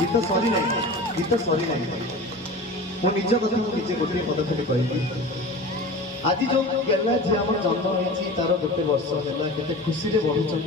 गीत सरी ना गीत सरी ना मो निज कथा मुझे गोटे पद खाली कह आज जो गेला जी आम जन्म होती तार गोटे वर्ष है केते खुशी बढ़ुं।